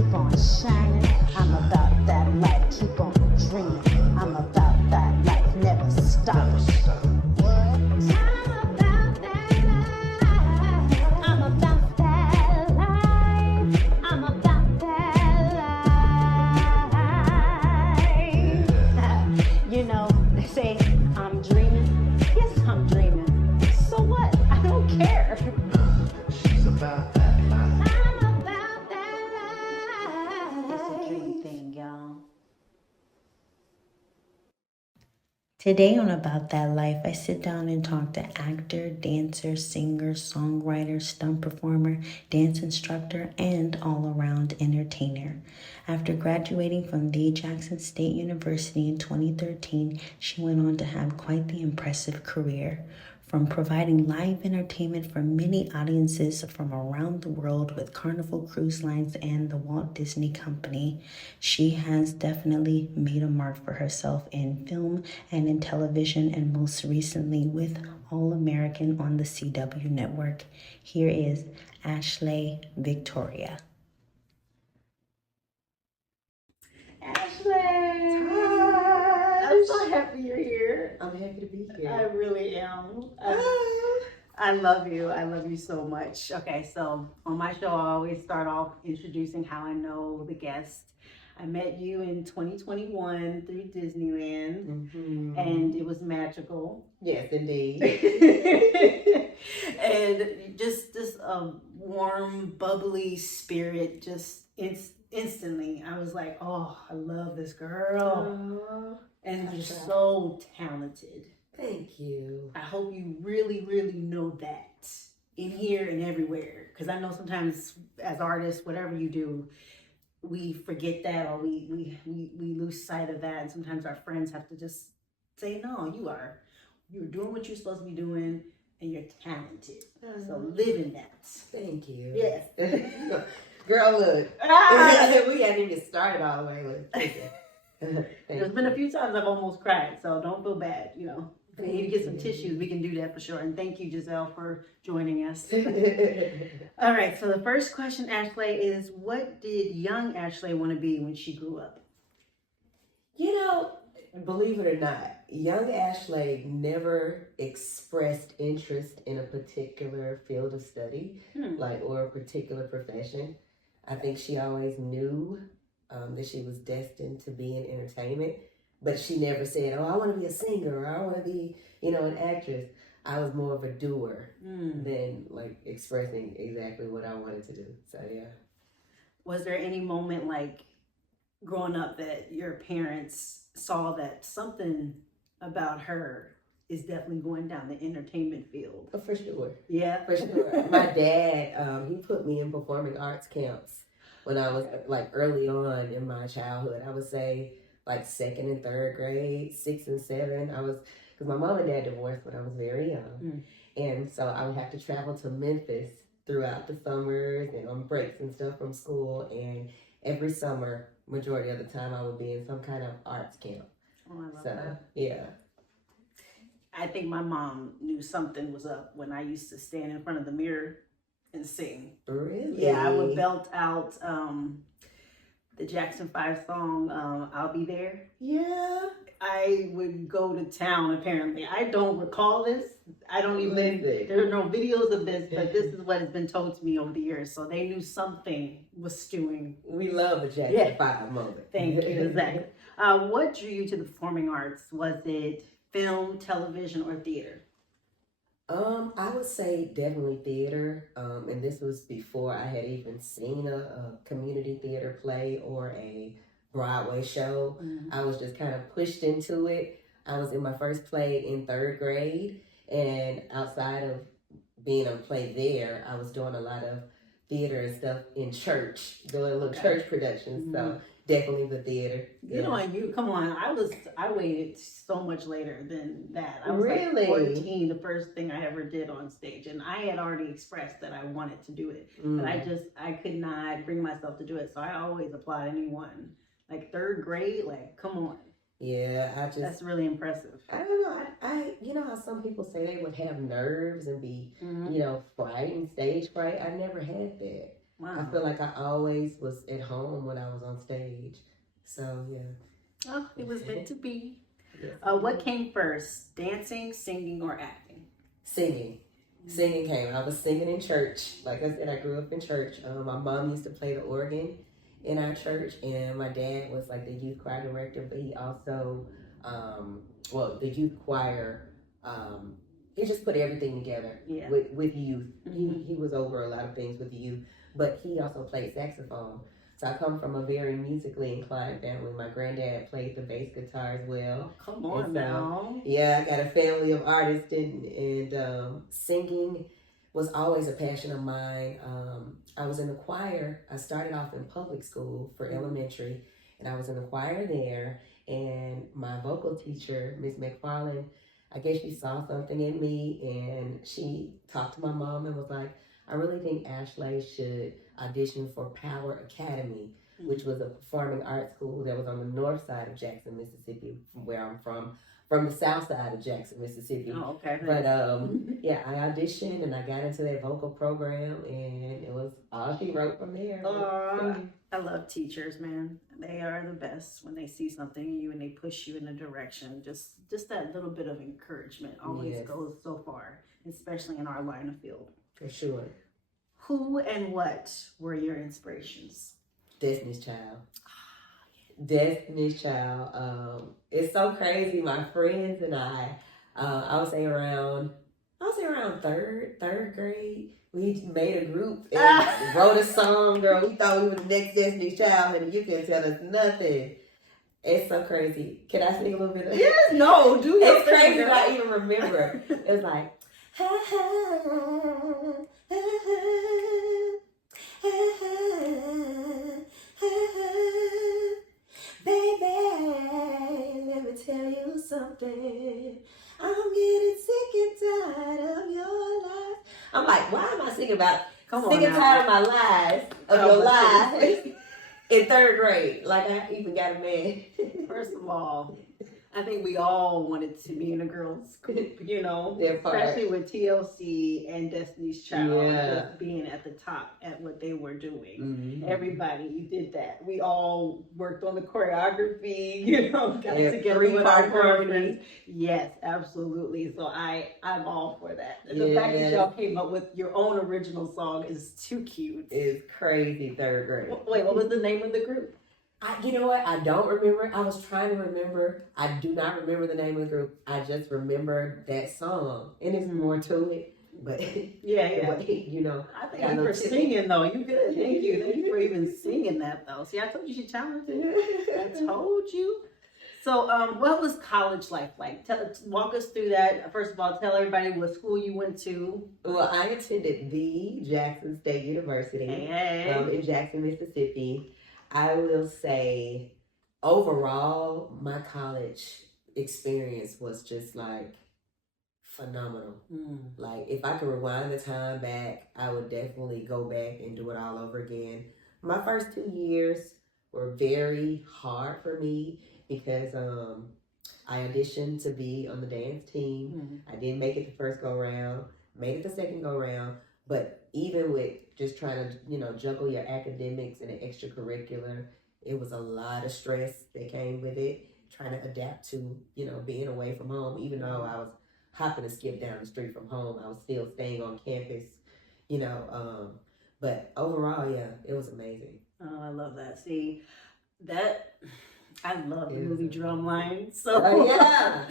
keep on shining. I'm about that life, keep on dreaming. I'm about that life, never stop. What? I'm about that life. I'm about that life. I'm about that life. You know, they say I'm dreaming. Yes, I'm dreaming. So what? I don't care. She's about that life. I'm about that life. It's a dream thing, y'all. Today on About That Life, I sit down and talk to actor, dancer, singer, songwriter, stunt performer, dance instructor, and all-around entertainer. After graduating from the Jackson State University in 2013, she went on to have quite the impressive career. From providing live entertainment for many audiences from around the world with Carnival Cruise Lines and the Walt Disney Company, she has definitely made a mark for herself in film and in television, and most recently with All American on the CW network. Here is Ashlei Victoria. Ashlei! Hi! I'm so happy you're here. I'm happy to be here. I really am. I love you. I love you so much. Okay, so on my show, I always start off introducing how I know the guest. I met you in 2021 through Disneyland, and it was magical. Yes, indeed. And just this warm, bubbly spirit, just instantly, I was like, oh, I love this girl. And you're so talented. Thank you. I hope you really, really know that in here and everywhere. Because I know sometimes as artists, whatever you do, we forget that, or we lose sight of that. And sometimes our friends have to just say, no, you're doing what you're supposed to be doing, and you're talented. So live in that. Thank you. Yes. Girl, look. We hadn't even started all the way with There's been a few times I've almost cried, so don't feel bad, you know. If you need to get some tissues, we can do that for sure. And thank you, Giselle, for joining us. All right, so the first question, Ashlei, is what did young Ashlei want to be when she grew up? You know, believe it or not, young Ashlei never expressed interest in a particular field of study, or a particular profession. I think she always knew that she was destined to be in entertainment, but she never said, oh, I want to be a singer, or I want to be, an actress. I was more of a doer than expressing exactly what I wanted to do. So, yeah. Was there any moment growing up that your parents saw that something about her is definitely going down the entertainment field? Oh, for sure. Yeah? For sure. My dad, he put me in performing arts camps when I was early on in my childhood. I would say second and third grade, 6 and 7. Because my mom and dad divorced when I was very young. And so I would have to travel to Memphis throughout the summers and on breaks and stuff from school. And every summer, majority of the time, I would be in some kind of arts camp. Oh, I love that. Yeah. I think my mom knew something was up when I used to stand in front of the mirror and sing. Really? Yeah, I would belt out the Jackson 5 song, I'll Be There. Yeah. I would go to town, apparently. I don't recall this. I don't even, there are no videos of this, but this is what has been told to me over the years. So they knew something was stewing. We love a Jackson 5 moment. Thank you, exactly. What drew you to the performing arts? Was it film, television, or theater? I would say definitely theater. And this was before I had even seen a community theater play or a Broadway show. I was just kind of pushed into it. I was in my first play in 3rd grade, and outside of being on play there, I was doing a lot of theater and stuff in church, doing little church productions. So definitely the theater. You know, come on. I waited so much later than that. I was Really? 14, the first thing I ever did on stage, and I had already expressed that I wanted to do it, but I could not bring myself to do it. So I always applaud anyone. 3rd grade, come on. Yeah, that's really impressive. I don't know. I you know how some people say they would have nerves and be, frightened, stage fright. I never had that. Wow. I feel like I always was at home when I was on stage. So yeah. Oh, it was meant to be. Yes. What came first, dancing, singing, or acting? Singing. Singing came. I was singing in church. Like I said, I grew up in church. My mom used to play the organ in our church, and my dad was like the youth choir director, but he also, the youth choir, he just put everything together with youth. He was over a lot of things with the youth, but he also played saxophone. So I come from a very musically inclined family. My granddad played the bass guitar as well. Oh, come on now. Yeah, I got a family of artists, and singing was always a passion of mine. I was in the choir. I started off in public school for elementary, and I was in the choir there. And my vocal teacher, Miss McFarland, I guess she saw something in me, and she talked to my mom and was like, I really think Ashlei should audition for Power Academy, which was a performing arts school that was on the north side of Jackson, Mississippi, from where I'm from the south side of Jackson, Mississippi. Oh, okay. But yeah, I auditioned and I got into that vocal program, and it was all she wrote from there. I love teachers, man. They are the best when they see something in you and they push you in a direction. Just that little bit of encouragement always goes so far, especially in our line of field. For sure. Who and what were your inspirations? Destiny's Child. Destiny's Child. It's so crazy. My friends and I would say around third grade, we made a group and wrote a song, girl. We thought we were the next Destiny's Child, and you can't tell us nothing. It's so crazy. Can I sing a little bit of it? Yes, no, do your It's thing, crazy girl. that I even remember. It's like, baby, let me tell you something. I'm getting sick and tired of your lies. I'm like, why am I singing about sick and tired of my lies, of your lies, in third grade? Like I even got a man. First of all, I think we all wanted to be in a girls' group, you know, especially with TLC and Destiny's Child just being at the top at what they were doing. Mm-hmm. Everybody did that. We all worked on the choreography, you know, got together with our girlfriends. Yes, absolutely. So I'm all for that. The fact that y'all came up with your own original song is too cute. It's crazy, third grade. Wait, what was the name of the group? You know what? I don't remember. I was trying to remember. I do not remember the name of the group. I just remember that song. And it's more to it. But yeah. You know. I thank you for singing though. You good. Thank you. Thank you for even singing that though. See, I told you she's talented. I told you. So what was college life like? Walk us through that. First of all, tell everybody what school you went to. Well, I attended the Jackson State University in Jackson, Mississippi. I will say, overall, my college experience was just like phenomenal. Like, if I could rewind the time back, I would definitely go back and do it all over again. My first 2 years were very hard for me because I auditioned to be on the dance team. I didn't make it the first go round, made it the second go round, but even with just trying to, you know, juggle your academics and an extracurricular, it was a lot of stress that came with it, trying to adapt to, you know, being away from home. Even though I was hopping and skip down the street from home, I was still staying on campus, you know. But overall, yeah, it was amazing. Oh, I love that. See, I love the movie Drumline. So yeah,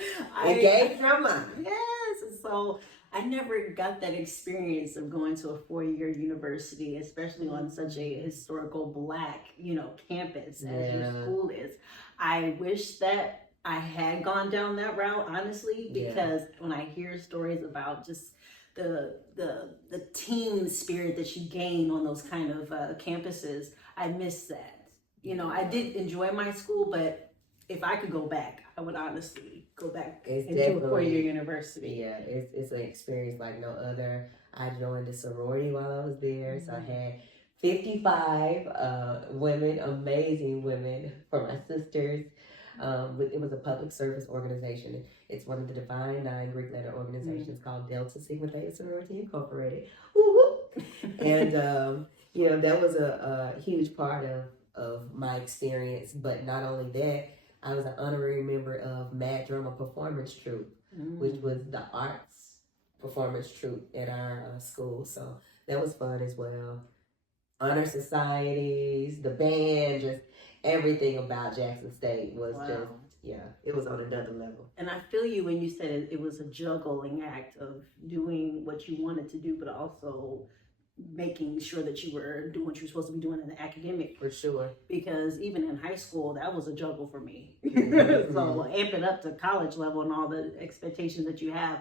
it gave Drumline. Yes, and so I never got that experience of going to a 4-year university, especially on such a historical Black, you know, campus as your school is. I wish that I had gone down that route, honestly, because when I hear stories about just the team spirit that you gain on those kind of campuses, I miss that. You know, I did enjoy my school, but if I could go back, I would honestly go back and do a 4-year university. Yeah, it's an experience like no other. I joined a sorority while I was there, so I had 55 women, amazing women for my sisters. It was a public service organization. It's one of the Divine Nine Greek letter organizations called Delta Sigma Theta Sorority Incorporated. Woo-woo! And Yeah, that was a huge part of my experience. But not only that, I was an honorary member of Mad Drama Performance Troupe, which was the arts performance troupe at our school. So that was fun as well. Honor societies, the band, just everything about Jackson State was just, yeah, it was on another level. And I feel you when you said it was a juggling act of doing what you wanted to do, but also making sure that you were doing what you're supposed to be doing in the academic. For sure. Because even in high school, that was a juggle for me. Mm-hmm. So amp it up to college level and all the expectations that you have.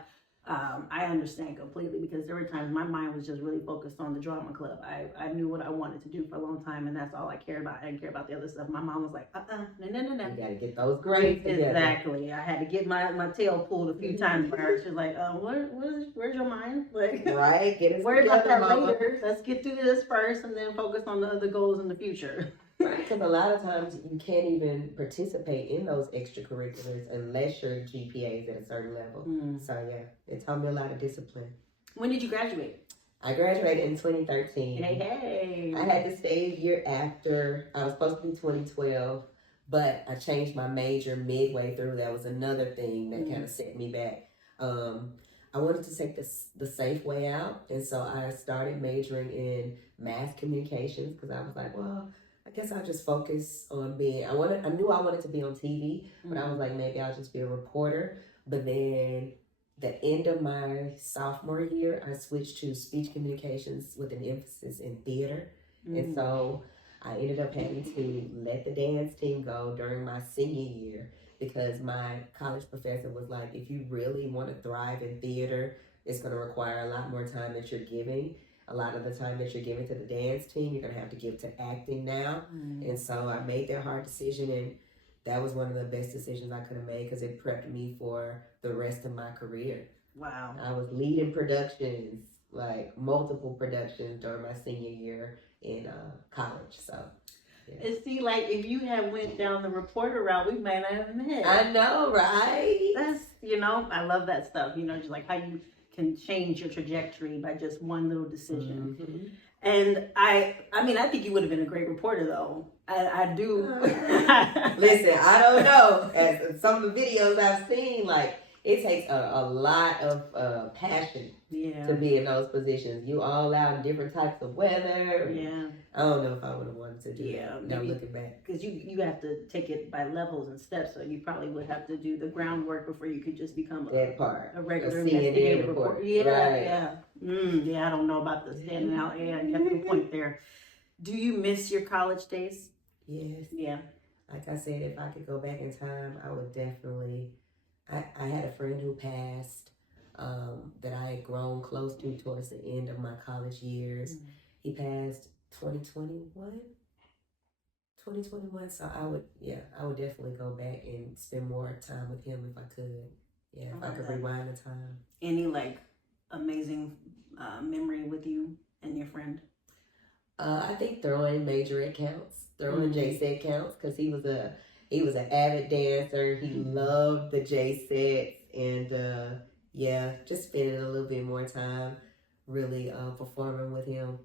I understand completely, because there were times my mind was just really focused on the drama club. I knew what I wanted to do for a long time, and that's all I cared about. I didn't care about the other stuff. My mom was like, no. You gotta get those grades together. Exactly. I had to get my tail pulled a few times by her. She's like, where's your mind? Like, right, get it worry about that mama. later. Let's get through this first, and then focus on the other goals in the future. Right, because a lot of times you can't even participate in those extracurriculars unless your GPA is at a certain level. So yeah, it taught me a lot of discipline. When did you graduate? I graduated in 2013. Hey. I had to stay a year after. I was supposed to be 2012, but I changed my major midway through. That was another thing that kind of set me back. I wanted to take the safe way out, and so I started majoring in mass communications because I was like, well, I guess I'll just focus on being. I knew I wanted to be on TV, but I was like, maybe I'll just be a reporter. But then, the end of my sophomore year, I switched to speech communications with an emphasis in theater, and so I ended up having to let the dance team go during my senior year because my college professor was like, if you really want to thrive in theater, it's going to require a lot more time that you're giving. A lot of the time that you're giving to the dance team, you're going to have to give to acting now. And so I made that hard decision, and that was one of the best decisions I could have made because it prepped me for the rest of my career. Wow. I was leading productions, like multiple productions during my senior year in college. So, yeah. And see, like, if you had went down the reporter route, we might not have met. I know, right? That's, I love that stuff, just like how you can change your trajectory by just one little decision. And I think you would have been a great reporter, though. I do. Listen, I don't know. As some of the videos I've seen, like, it takes a lot of passion to be in those positions. You all out in different types of weather. Yeah. I don't know if I would have wanted to do that. No, looking back. Because you have to take it by levels and steps, so you probably would have to do the groundwork before you could just become a regular investigative reporter. Yeah. I don't know about the standing out. Yeah, you have a point there. Do you miss your college days? Yes. Yeah. Like I said, if I could go back in time, I would definitely. I had a friend who passed that I had grown close to towards the end of my college years. He passed 2021. So I would definitely go back and spend more time with him if I could. Yeah, if I could rewind the time. Any amazing memory with you and your friend? I think throwing majorette counts. Throwing J-set counts because he was an avid dancer. He loved the J-sets, and just spending a little bit more time really performing with him.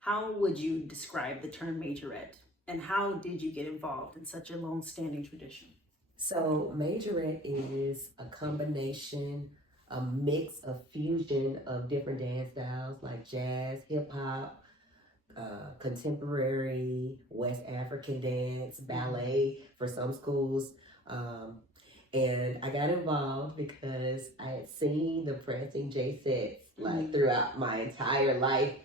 How would you describe the term majorette, and how did you get involved in such a long-standing tradition? So majorette is a combination, a mix, a fusion of different dance styles like jazz, hip hop, contemporary, West African dance, ballet for some schools. And I got involved because I had seen the pressing J-sets like throughout my entire life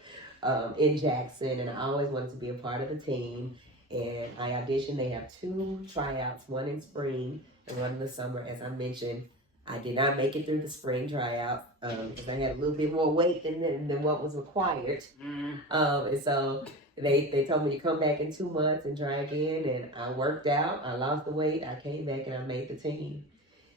in Jackson, and I always wanted to be a part of the team. And I auditioned. They have 2 tryouts, one in spring and one in the summer. As I mentioned, I did not make it through the spring tryout because I had a little bit more weight than what was required. And so they told me to come back in 2 months and try again. And I worked out. I lost the weight. I came back and I made the team.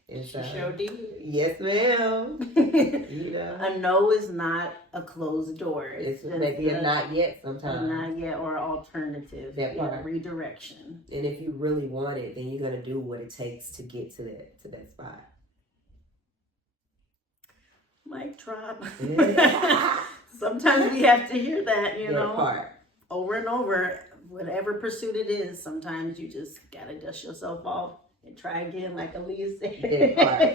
And so, sure did. Yes, ma'am. A no is not a closed door. It's maybe a not yet sometimes. Not yet, or alternative. That part. Redirection. And if you really want it, then you're gonna do what it takes to get to that spot. Mic drop. Sometimes we have to hear that, you That know, part. over and over. Whatever pursuit it is, sometimes you just gotta dust yourself off and try again, like Aaliyah said. That part.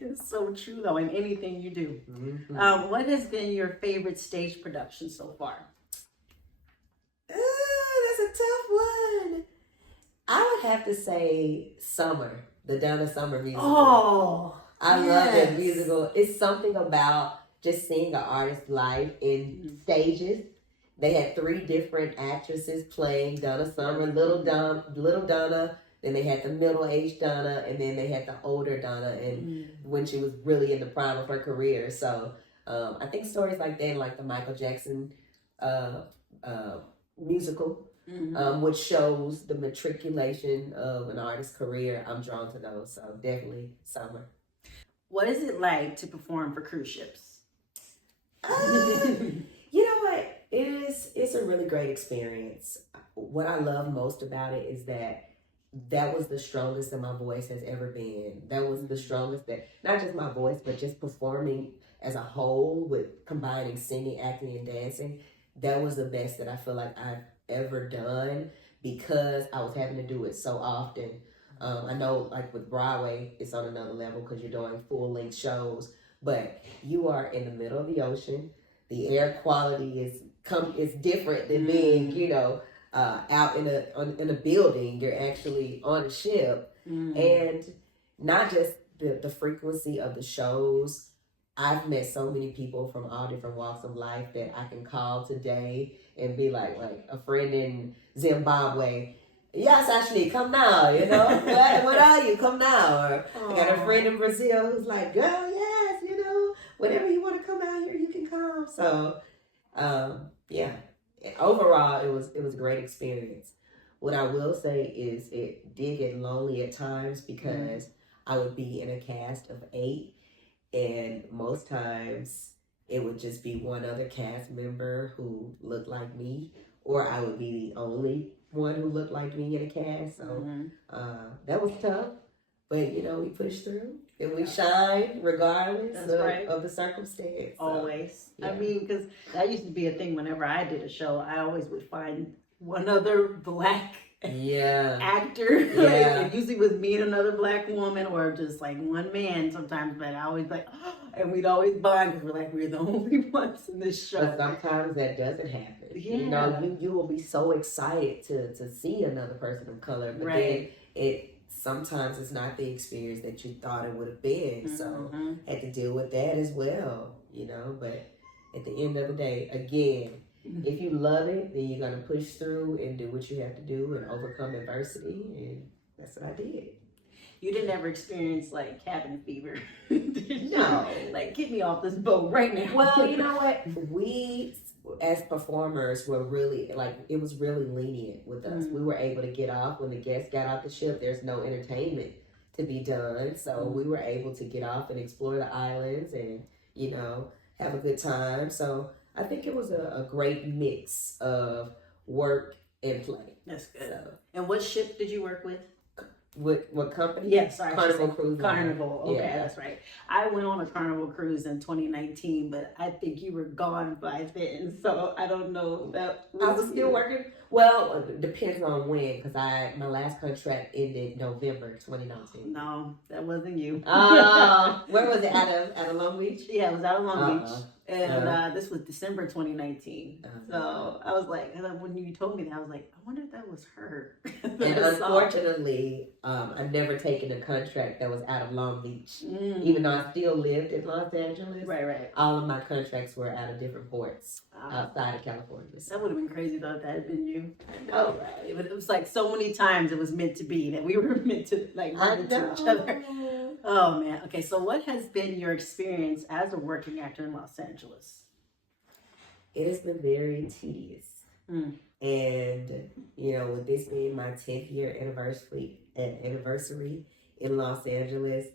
It's so true, though, in anything you do. Mm-hmm. What has been your favorite stage production so far? That's a tough one. I would have to say Summer, the Donna Summer musical. Oh, I love yes. that musical. It's something about just seeing an artist's life in stages. They had 3 different actresses playing Donna Summer, little Donna, then they had the middle-aged Donna, and then they had the older Donna, and when she was really in the prime of her career. So I think stories like that, like the Michael Jackson musical, which shows the matriculation of an artist's career, I'm drawn to those. So definitely Summer. What is it like to perform for cruise ships? You know what? It's a really great experience. What I love most about it is that was the strongest that my voice has ever been. That was the strongest that, not just my voice, but just performing as a whole with combining singing, acting, and dancing. That was the best that I feel like I've ever done because I was having to do it so often. I know, like with Broadway, it's on another level because you're doing full-length shows, but you are in the middle of the ocean. The air quality is different than being, out in a building. You're actually on a ship, and not just the frequency of the shows. I've met so many people from all different walks of life that I can call today and be like a friend in Zimbabwe. Yes, Ashlei, come now, what are you? Come now. Or I got a friend in Brazil who's like, girl, yes, whenever you want to come out here, you can come. So, yeah, overall, it was a great experience. What I will say is it did get lonely at times because I would be in a cast of 8, and most times it would just be one other cast member who looked like me, or I would be the only one who looked like me in a cast. So that was tough, but we pushed through and we shine regardless of the circumstance. So, always. Yeah. I mean, because that used to be a thing whenever I did a show. I always would find one other black actor. Yeah. It usually was me and another black woman, or just like one man sometimes, but I always and we'd always bond because we're the only ones in this show. But sometimes that doesn't happen. Yeah. You will be so excited to see another person of color, but then sometimes it's not the experience that you thought it would have been. So had to deal with that as well, but at the end of the day, again, if you love it, then you're going to push through and do what you have to do and overcome adversity, and that's what I did. You didn't ever experience cabin fever? No. Get me off this boat right now. Well, you know what? We, as performers, were really, it was really lenient with us. We were able to get off. When the guests got off the ship, there's no entertainment to be done. So we were able to get off and explore the islands and, have a good time. So I think it was a great mix of work and play. That's good. So, and what ship did you work with? What company? Yes, sorry. Carnival Cruise Line. Carnival. Okay, Yeah. That's right. I went on a Carnival cruise in 2019, but I think you were gone by then, so I don't know if that was I was still working. Well, it depends on when, because my last contract ended November 2019. No, that wasn't you. Where was it? Out of Long Beach? Yeah, it was out of Long Beach. And this was December 2019. So I was like, when you told me that, I was like, I wonder if that was her. And unfortunately, I've never taken a contract that was out of Long Beach. Even though I still lived in Los Angeles. Right. All of my contracts were out of different ports outside of California. So. That would have been crazy though if that had been you. Oh, right. It was so many times it was meant to be that we were meant to run into each other. Oh man. Okay, so what has been your experience as a working actor in Los Angeles? It has been very tedious. And, with this being my 10th year anniversary in Los Angeles,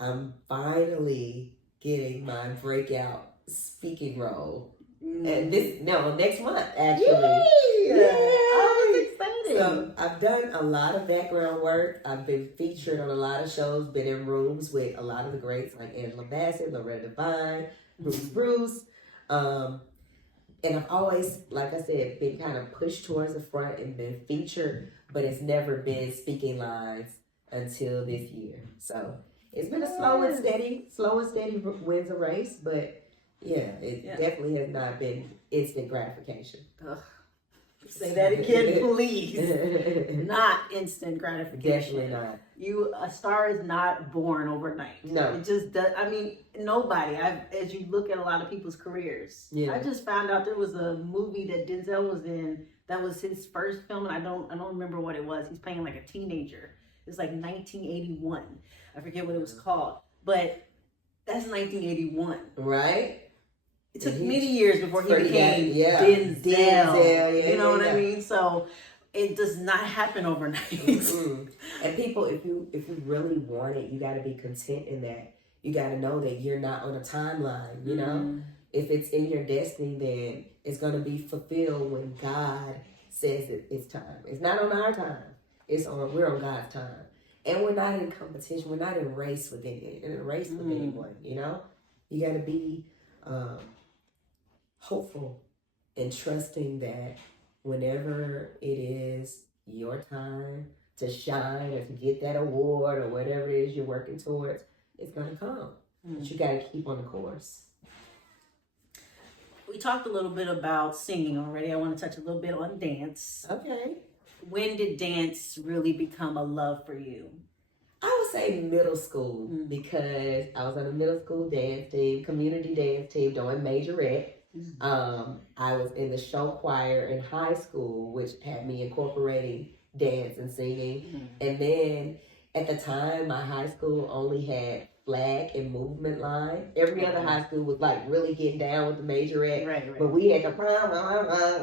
I'm finally getting my breakout speaking role. And next month, actually. Yeah. Oh, that's exciting. So I've done a lot of background work. I've been featured on a lot of shows, been in rooms with a lot of the greats like Angela Bassett, Loretta Devine, Bruce. And I've always, like I said, been kind of pushed towards the front and been featured, but it's never been speaking lines until this year. So it's been a slow and steady wins a race, but yeah, it definitely has not been instant gratification. Ugh. Say that again, please. Not instant gratification. Definitely not. A star is not born overnight. No. It just does. I mean, nobody. As you look at a lot of people's careers, I just found out there was a movie that Denzel was in that was his first film, and I don't remember what it was. He's playing like a teenager. It's like 1981. I forget what it was called, but that's 1981. Right. It took many years before he became Denzel. You know what I mean? So it does not happen overnight. And people, if you really want it, you got to be content in that. You got to know that you're not on a timeline. You know, if it's in your destiny, then it's going to be fulfilled when God says it's time. It's not on our time. We're on God's time, and we're not in competition. We're not in a race with anyone. You know, you got to be hopeful and trusting that whenever it is your time to shine or to get that award or whatever it is you're working towards, it's going to come. But you got to keep on the course. We talked a little bit about singing already. I want to touch a little bit on dance. Okay. When did dance really become a love for you? I would say middle school because I was on a middle school dance team, community dance team doing majorette. I was in the show choir in high school, which had me incorporating dance and singing. And then at the time, my high school only had flag and movement line. Every other high school was like really getting down with the majorette. Right. But we had to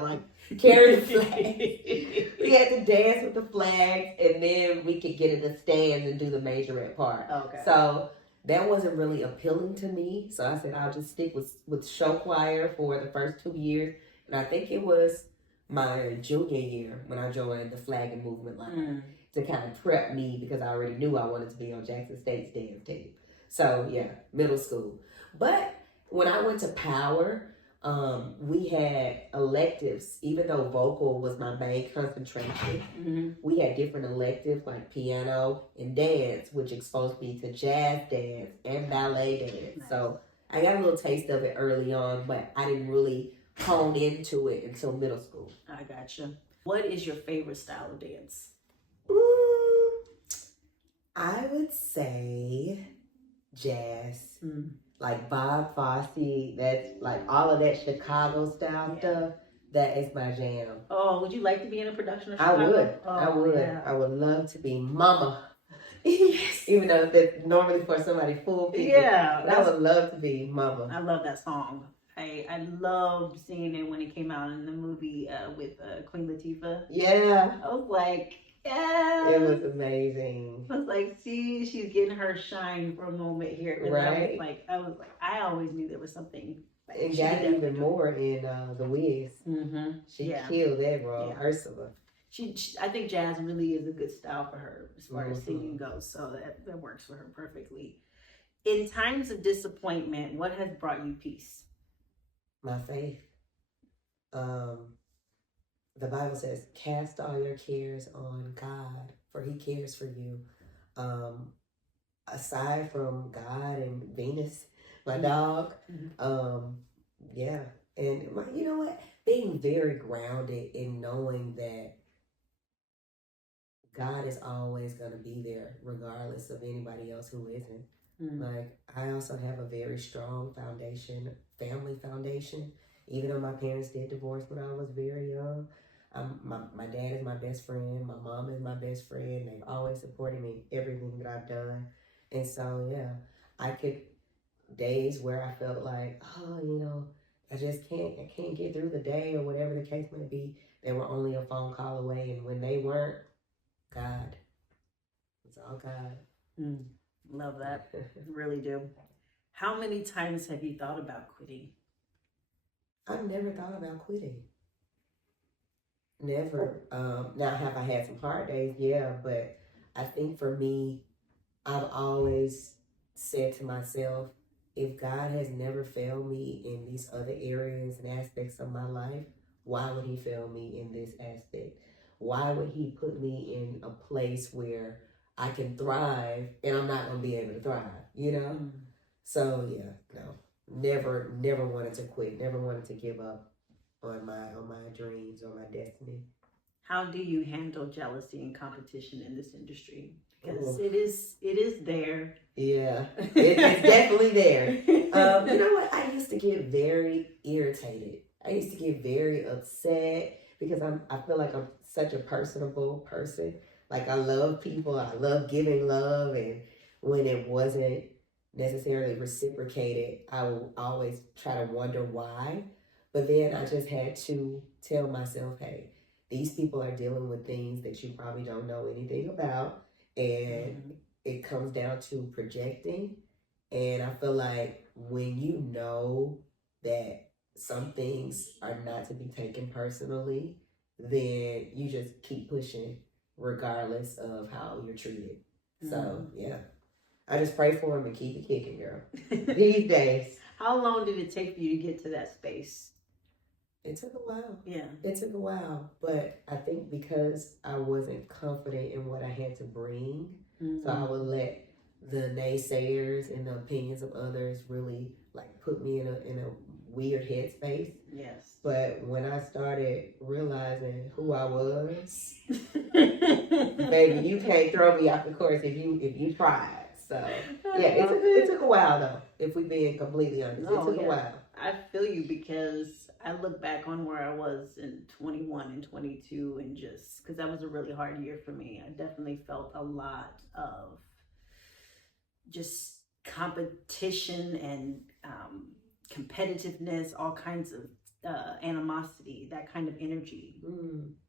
like carry the flag. We had to dance with the flags, and then we could get in the stands and do the majorette part. Okay. So that wasn't really appealing to me. So I said I'll just stick with show choir for the first 2 years. And I think it was my junior year when I joined the flag and movement line to kind of prep me because I already knew I wanted to be on Jackson State's dance team. So yeah, middle school. But when I went to Power, we had electives. Even though vocal was my main concentration, we had different electives like piano and dance, which exposed me to jazz dance and ballet dance. Nice. So I got a little taste of it early on, but I didn't really hone into it until middle school. I gotcha. What is your favorite style of dance? I would say jazz. Like Bob Fosse, that's like all of that Chicago style stuff. That is my jam. Oh, would you like to be in a production of Chicago? I would. I would. Yeah. I would love to be Mama. Yes. Even though that's normally for somebody full people. Yeah. I would love to be Mama. I love that song. I loved seeing it when it came out in the movie with Queen Latifah. Yeah. I was like, yeah. It was amazing. I was like, see, she's getting her shine for a moment here. Right. I was like, I always knew there was something. And got even more in The Wiz. She killed that role, Ursula. I think jazz really is a good style for her as far as singing goes. So that works for her perfectly. In times of disappointment, what has brought you peace? My faith. The Bible says, cast all your cares on God, for he cares for you. Aside from God and Venus, my dog, yeah. And you know what? Being very grounded in knowing that God is always going to be there, regardless of anybody else who isn't. Like, I also have a very strong foundation, family foundation. Even though my parents did divorce when I was very young, my dad is my best friend. My mom is my best friend. They've always supported me in everything that I've done. And so, yeah, I could, days where I felt like, I can't get through the day or whatever the case may be. They were only a phone call away. And when they weren't, God. It's all God. Love that. Really do. How many times have you thought about quitting? I've never thought about quitting. Never. Now, have I had some hard days? Yeah, but I think for me, I've always said to myself, if God has never failed me in these other areas and aspects of my life, why would he fail me in this aspect? Why would he put me in a place where I can thrive and I'm not going to be able to thrive, you know? Mm. So yeah, no, never wanted to quit, never wanted to give up on my dreams or my destiny. How do you handle jealousy and competition in this industry? Because Ooh. it is there. Yeah, it's definitely there. You know what? I used to get very irritated. I used to get very upset because I feel like I'm such a personable person. Like I love people. I love giving love, and when it wasn't necessarily reciprocated, I will always try to wonder why. But then I just had to tell myself, hey, these people are dealing with things that you probably don't know anything about, and it comes down to projecting. And I feel like when you know that some things are not to be taken personally, then you just keep pushing regardless of how you're treated. So yeah, I just pray for him and keep it kicking, girl. These days. How long did it take for you to get to that space? It took a while. Yeah. It took a while, but I think because I wasn't confident in what I had to bring, so I would let the naysayers and the opinions of others really like put me in a weird headspace. Yes. But when I started realizing who I was, baby, you can't throw me off the course if you tried. So yeah, it took a while though. If we being completely honest, it took a while. I feel you because I look back on where I was in 21 and 22 and just because that was a really hard year for me. I definitely felt a lot of just competition and competitiveness, all kinds of animosity, that kind of energy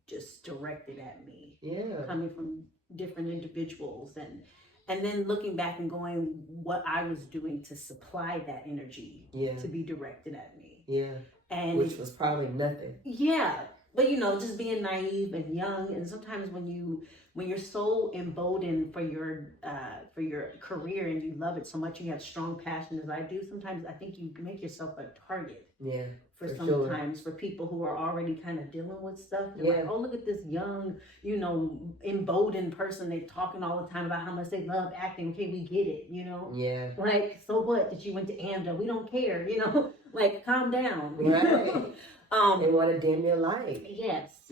just directed at me. Yeah. Coming from different individuals and then looking back and going what I was doing to supply that energy to be directed at me. Yeah. And which was probably nothing. Yeah. But you know, just being naive and young, and sometimes when you're so emboldened for your career and you love it so much, you have strong passion as I do. Sometimes I think you make yourself a target. Yeah. For sometimes for people who are already kind of dealing with stuff. They're like, oh, look at this young, you know, emboldened person. They're talking all the time about how much they love acting. Okay, we get it, you know? Yeah. Like, so what that you went to AMDA? We don't care, you know? Like, calm down. Right. They want to dim your light. Yes.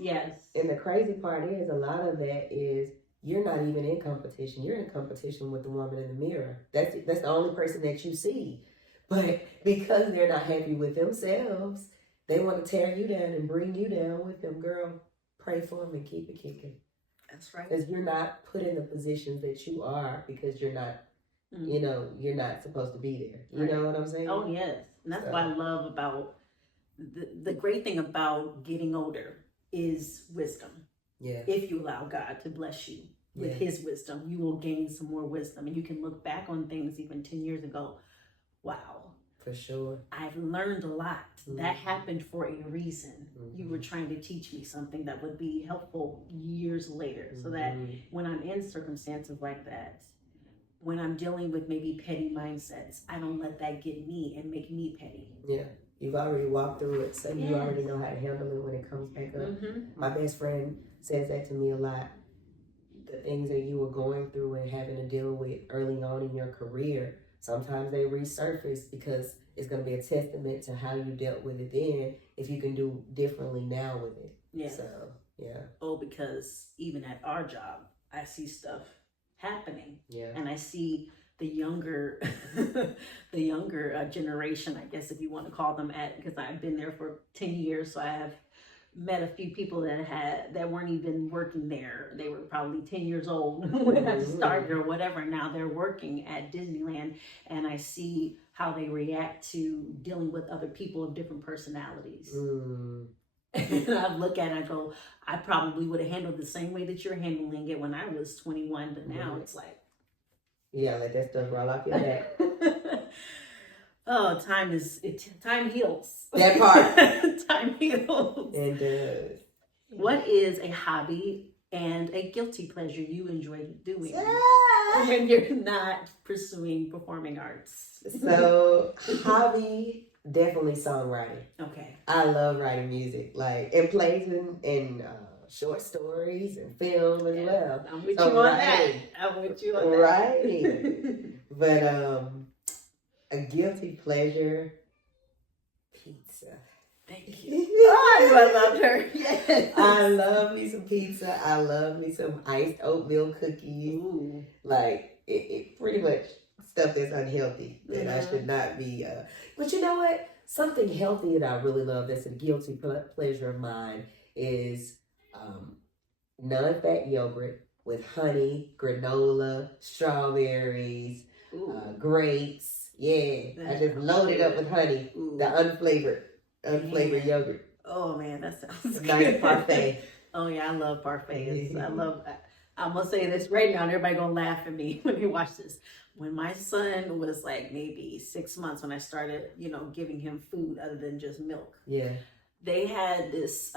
And the crazy part is, a lot of that is you're not even in competition. You're in competition with the woman in the mirror. That's the only person that you see. But because they're not happy with themselves, they want to tear you down and bring you down with them. Girl, pray for them and keep it kicking. That's right. Because you're not put in the positions that you are because you're not, you know, you're not supposed to be there. You know what I'm saying? Oh, yes. And that's what I love about the great thing about getting older is wisdom. Yeah. If you allow God to bless you with his wisdom, you will gain some more wisdom. And you can look back on things even 10 years ago. Wow. For sure. I've learned a lot. That happened for a reason. You were trying to teach me something that would be helpful years later. So that when I'm in circumstances like that, when I'm dealing with maybe petty mindsets, I don't let that get me and make me petty. Yeah. You've already walked through it, so you already know how to handle it when it comes back up. My best friend says that to me a lot. The things that you were going through and having to deal with early on in your career, sometimes they resurface because it's going to be a testament to how you dealt with it then, if you can do differently now with it. Yeah. So, yeah. Oh, because even at our job, I see stuff happening. Yeah. And I see the younger generation, I guess if you want to call them, because I've been there for 10 years, so I have met a few people that weren't even working there. They were probably 10 years old when I started or whatever. Now they're working at Disneyland, and I see how they react to dealing with other people of different personalities. And I look at it and I go, I probably would have handled the same way that you're handling it when I was 21, but now it's like, yeah, let that stuff roll off your back. Oh, time heals. That part. Time heals. It does. What is a hobby and a guilty pleasure you enjoy doing Yeah. when you're not pursuing performing arts. So hobby, definitely songwriting. Okay. I love writing music, like and plays and short stories and film as well. I'm with So you on that. writing. I'm with you on that. Writing. But a guilty pleasure, pizza. Thank you. Oh, I knew I loved her. Yes. I love me some pizza. I love me some iced oatmeal cookies. Ooh. Like it pretty much stuff that's unhealthy that I should not be. But you know what? Something healthy that I really love that's a guilty pleasure of mine is non-fat yogurt with honey, granola, strawberries, grapes. Yeah, I just load it up with honey. Ooh. The unflavored yogurt. Oh man, that sounds Nice good. parfait. Oh yeah, I love parfaits. I'm gonna say this right now, and everybody gonna laugh at me when you watch this. When my son was like maybe 6 months, when I started, giving him food other than just milk, Yeah. they had this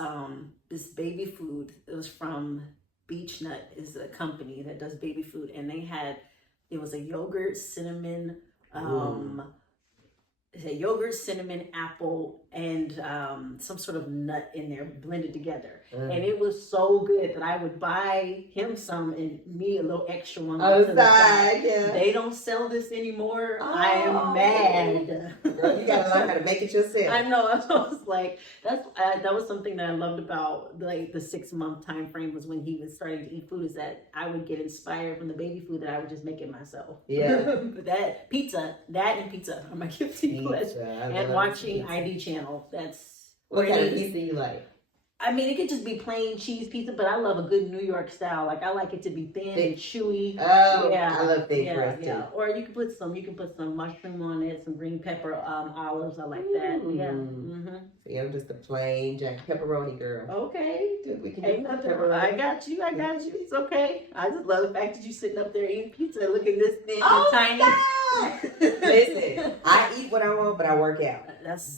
baby food. It was from Beech Nut, is a company that does baby food, and it was a yogurt, cinnamon, cinnamon, apple, and some sort of nut in there blended together. And it was so good that I would buy him some and me a little extra one. Oh, to the side. yeah. They don't sell this anymore. I am mad. Girl, you gotta learn how to make it yourself. I know. I was like, that was something that I loved about like the 6 month time frame, was when he was starting to eat food, is that I would get inspired from the baby food that I would just make it myself. Yeah. But that and pizza are my guilty pleasure. And watching pizza. ID channel. That's What kind of it is. pizza you like? I mean, it could just be plain cheese pizza, but I love a good New York style. Like I like it to be thin and chewy. Oh, yeah, I love thick crust too. yeah. Or you can put some mushroom on it, some green pepper, olives. I like that. Yeah. Mm-hmm. See, I'm just a plain jack pepperoni girl. Okay. We can Ain't do nothing. pepperoni. I got you. It's okay. I just love the fact that you sitting up there eating pizza, looking this thin Oh, and tiny. stop! Listen, I eat what I want, but I work out.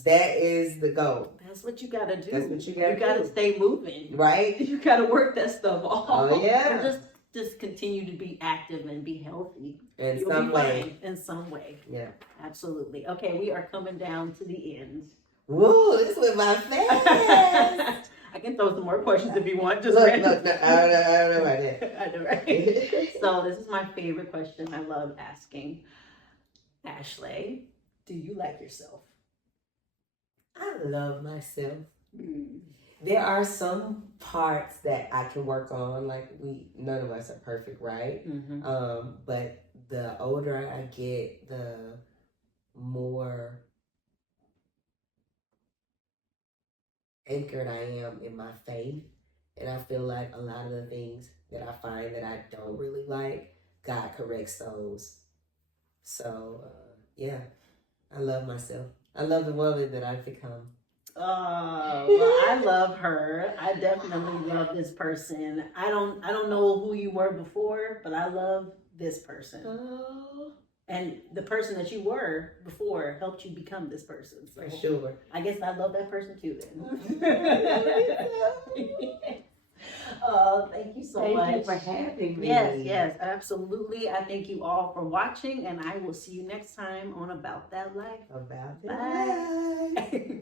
That is the goal. That's what you gotta do. That's what you gotta do. You gotta stay moving. Right? You gotta work that stuff off. Oh, yeah. And just continue to be active and be healthy. In You'll some be way. fine. In some way. Yeah. Absolutely. Okay, we are coming down to the end. Woo, this was my fast. I can throw some more questions if you want. Just Look, random. I don't know about that. I know, right? So this is my favorite question. I love asking. Ashlei, do you like yourself? I love myself. There are some parts that I can work on. Like none of us are perfect, right? Mm-hmm. But the older I get, the more anchored I am in my faith. And I feel like a lot of the things that I find that I don't really like, God corrects those. So, yeah, I love myself. I love the woman that I've become. Oh, well, I love her. I definitely love this person. I don't know who you were before, but I love this person. Oh. And the person that you were before helped you become this person. So For sure. I guess I love that person too then. Oh, thank you so much. Thank you for having me. Yes, absolutely. I thank you all for watching, and I will see you next time on About That Life. About Bye. that life.